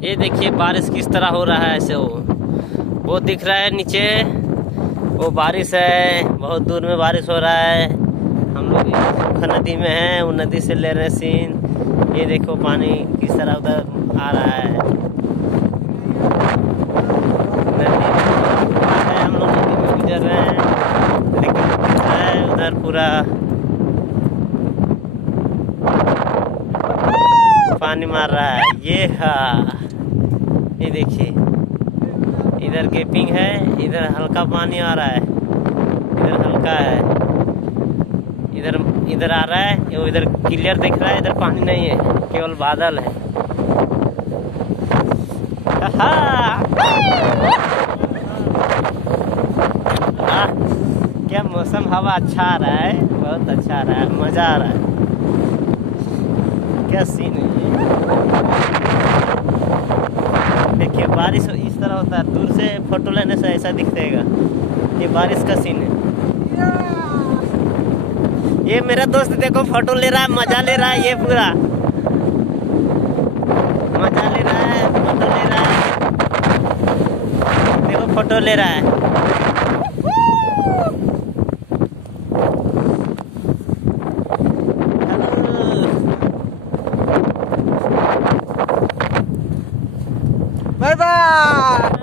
ये देखिए बारिश किस तरह हो रहा है। ऐसे वो दिख रहा है नीचे, वो बारिश है। बहुत दूर में बारिश हो रहा है। हम लोग सूखा नदी में हैं, वो नदी से ले रहे हैं सीन। ये देखो पानी किस तरह उधर आ रहा है। नदी है, हम लोग नदी में गुजर रहे हैं, लेकिन है उधर पूरा पानी मार रहा है। ये हाँ, ये देखिए इधर गैपिंग है, इधर हल्का पानी आ रहा है, इधर हल्का है, इधर आ रहा है। वो इधर क्लियर दिख रहा है, इधर पानी नहीं है, केवल बादल है। क्या मौसम, हवा अच्छा आ रहा है, बहुत अच्छा आ रहा है, मजा आ रहा है। क्या सीन है ये। देखिए बारिश इस तरह होता है, दूर से फोटो लेने से ऐसा दिखेगा। ये बारिश का सीन है। ये मेरा दोस्त देखो फोटो ले रहा है, मजा ले रहा है, ये पूरा मजा ले रहा है, फोटो ले रहा है। देखो फोटो ले रहा है। Bye bye.